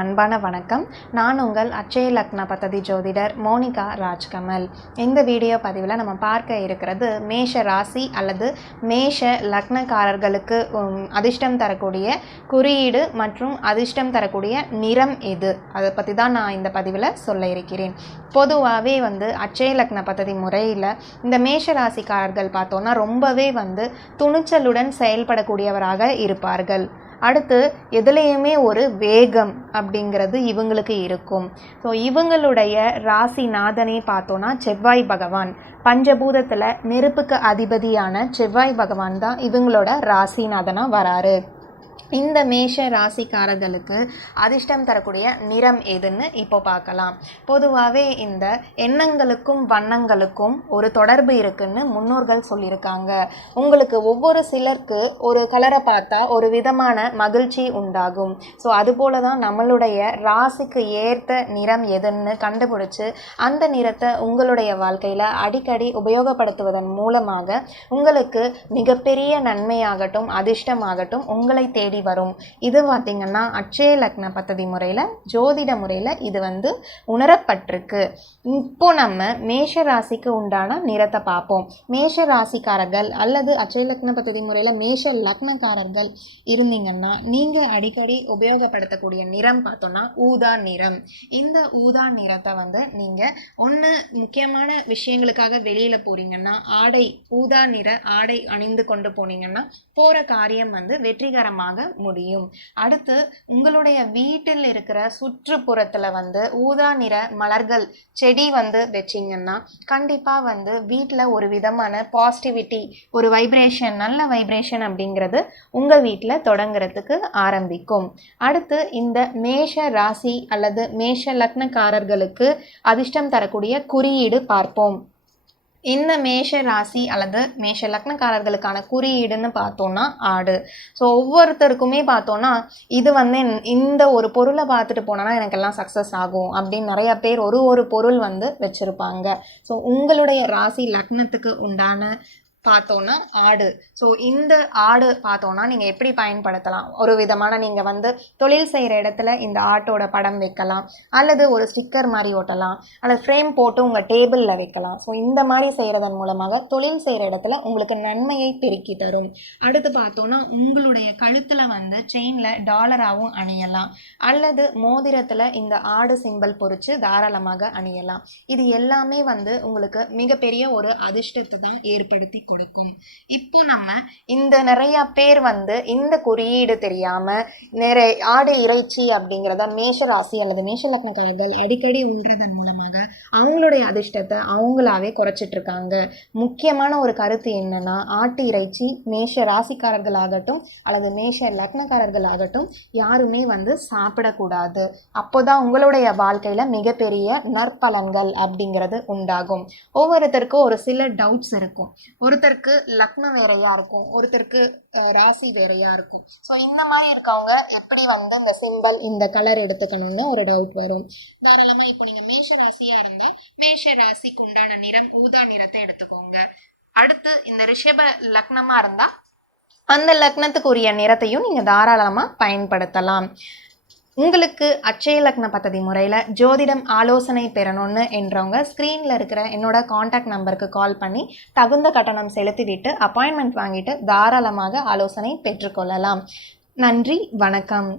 அன்பான வணக்கம். நான் உங்கள் அச்சய லக்ன பத்ததி ஜோதிடர் மோனிகா ராஜ்கமல். இந்த வீடியோ பதிவில் நம்ம பார்க்க இருக்கிறது மேஷ ராசி அல்லது மேஷ லக்னக்காரர்களுக்கு அதிர்ஷ்டம் தரக்கூடிய குறியீடு மற்றும் அதிர்ஷ்டம் தரக்கூடிய நிறம் எது? அதை பற்றி தான் நான் இந்த பதிவில் சொல்ல இருக்கிறேன். பொதுவாகவே வந்து அச்சய லக்ன பத்ததி முறையில் இந்த மேஷ ராசிக்காரர்கள் பார்த்தோன்னா ரொம்பவே வந்து துணிச்சலுடன் செயல்படக்கூடியவராக இருப்பார்கள். அடுத்து எதுலேயுமே ஒரு வேகம் அப்படிங்கிறது இவங்களுக்கு இருக்கும். ஸோ இவங்களுடைய ராசிநாதனே பார்த்தோன்னா செவ்வாய் பகவான். பஞ்சபூதத்தில் நெருப்புக்கு அதிபதியான செவ்வாய் பகவான் தான் இவங்களோட ராசிநாதனாக வராரு. இந்த மேஷ ராசிக்காரர்களுக்கு அதிர்ஷ்டம் தரக்கூடிய நிறம் எதுன்னு இப்போ பார்க்கலாம். பொதுவாகவே இந்த எண்ணங்களுக்கும் வண்ணங்களுக்கும் ஒரு தொடர்பு இருக்குன்னு முன்னோர்கள் சொல்லியிருக்காங்க. உங்களுக்கு ஒவ்வொரு சிலருக்கு ஒரு கலரை பார்த்தா ஒரு விதமான மகிழ்ச்சி உண்டாகும். ஸோ அதுபோல தான் நம்மளுடைய ராசிக்கு ஏற்ற நிறம் எதுன்னு கண்டுபிடிச்சு அந்த நிறத்தை உங்களுடைய வாழ்க்கையில் அடிக்கடி உபயோகப்படுத்துவதன் மூலமாக உங்களுக்கு மிகப்பெரிய நன்மையாகட்டும் அதிர்ஷ்டமாகட்டும் உங்களை தேடி வரும். இது பார்த்திங்கன்னா அட்சய லக்ன பத்ததி முறையில் ஜோதிட முறையில் இது வந்து உணரப்பட்டிருக்கு. இப்போ நம்ம மேஷ ராசிக்கு உண்டான நிறத்தை பார்ப்போம். மேஷ ராசிக்காரர்கள் அல்லது அட்சய லக்ன பத்ததி முறையில் மேஷ லக்னக்காரர்கள் இருந்தீங்கன்னா நீங்கள் அடிக்கடி உபயோகப்படுத்தக்கூடிய நிறம் பார்த்தோன்னா ஊதா நிறம். இந்த ஊதா நிறத்தை வந்து நீங்கள் ஒன்று முக்கியமான விஷயங்களுக்காக வெளியில் போகிறீங்கன்னா ஆடை ஊதா நிற ஆடை அணிந்து கொண்டு போனீங்கன்னா போகிற காரியம் வந்து வெற்றிகரமாக முடியும். அடுத்து உங்களுடைய வீட்டில் இருக்கிற சுற்றுப்புறத்தில் வந்து ஊதா நிற மலர்கள் செடி வந்து வச்சிங்கன்னா கண்டிப்பாக வந்து வீட்டில் ஒரு விதமான பாசிட்டிவிட்டி ஒரு வைப்ரேஷன் நல்ல வைப்ரேஷன் அப்படிங்கிறது உங்கள் வீட்டில் தொடங்குறதுக்கு ஆரம்பிக்கும். அடுத்து இந்த மேஷ ராசி அல்லது மேஷ லக்னக்காரர்களுக்கு அதிர்ஷ்டம் தரக்கூடிய குறியீடு பார்ப்போம். இந்த மேஷ ராசி அல்லது மேஷ லக்னக்காரர்களுக்கான குறியீடுன்னு பார்த்தோன்னா ஆடு. ஸோ ஒவ்வொருத்தருக்குமே பார்த்தோன்னா இது வந்து இந்த- ஒரு பொருளை பார்த்துட்டு போனோன்னா எனக்கு எல்லாம் சக்ஸஸ் ஆகும் அப்படின்னு நிறைய பேர் ஒரு ஒரு பொருள் வந்து வச்சுருப்பாங்க. ஸோ உங்களுடைய ராசி லக்னத்துக்கு உண்டான பார்த்தோன்னா ஆடு. ஸோ இந்த ஆடு பார்த்தோன்னா நீங்கள் எப்படி பயன்படுத்தலாம்? ஒரு விதமான நீங்கள் வந்து தொழில் செய்கிற இடத்துல இந்த ஆட்டோட படம் வைக்கலாம். அல்லது ஒரு ஸ்டிக்கர் மாதிரி ஒட்டலாம் அல்லது ஃப்ரேம் போட்டு உங்கள் டேபிளில் வைக்கலாம். ஸோ இந்த மாதிரி செய்கிறதன் மூலமாக தொழில் செய்கிற இடத்துல உங்களுக்கு நன்மையை பெருக்கி தரும். அடுத்து பார்த்தோன்னா உங்களுடைய கழுத்தில் வந்து செயினில் டாலராகவும் அணியலாம். அல்லது மோதிரத்தில் இந்த ஆடு சிம்பல் பொறிச்சு தாராளமாக அணியலாம். இது எல்லாமே வந்து உங்களுக்கு மிகப்பெரிய ஒரு அதிர்ஷ்டத்தை தான் ஏற்படுத்தி கொடுக்கும். இப்போ நம்ம இந்த நிறைய பேர் வந்து இந்த குறியீடு தெரியாம நிறைய ஆடு இறைச்சி அப்படிங்கிறத மேஷ ராசி அல்லது மேஷ லக்னக்காரர்கள் அடிக்கடி உண்றதன் மூலமாக அவங்களுடைய அதிர்ஷ்டத்தை அவங்களாவே குறைச்சிட்ருக்காங்க முக்கியமான ஒரு கருத்து என்னென்னா ஆட்டு இறைச்சி மேஷ ராசிக்காரர்களாகட்டும் அல்லது மேஷ லக்னக்காரர்களாகட்டும் யாருமே வந்து சாப்பிடக்கூடாது. அப்போ தான் உங்களுடைய வாழ்க்கையில் மிகப்பெரிய நற்பலன்கள் அப்படிங்கிறது உண்டாகும். ஒவ்வொருத்தருக்கும் ஒரு சில டவுட்ஸ் இருக்கும். ஒருத்தருக்கு லக்னம் வேறையாக இருக்கும். ஒருத்தருக்கு ராசி வேறையாக இருக்கும். ஸோ இந்த மாதிரி இருக்கவங்க எப்படி வந்து இந்த சிம்பல் இந்த கலர் எடுத்துக்கணும்னு ஒரு டவுட் வரும். தாராளமாக இப்போ நீங்கள் மேஷ ராசியாக இருந்த மேஷ ராசிக்கு உண்டான நிறம் ஊதா நிறத்தை எடுத்துக்கோங்க. அடுத்து இந்த ரிஷப லக்னமா இருந்தா? அந்த லக்னத்துக்குரிய நிறத்தையும் நீங்க தாராளமா பயன்படுத்தலாம். உங்களுக்கு அச்சய லக்ன பத்ததி முறையில் ஜோதிடம் ஆலோசனை பெறணும்னு என்றவங்க ஸ்க்ரீனில் இருக்கிற என்னோட காண்டாக்ட் நம்பருக்கு கால் பண்ணி தகுந்த கட்டணம் செலுத்திவிட்டு அப்பாயின்மெண்ட் வாங்கிட்டு தாராளமாக ஆலோசனை பெற்றுக்கொள்ளலாம். நன்றி வணக்கம்.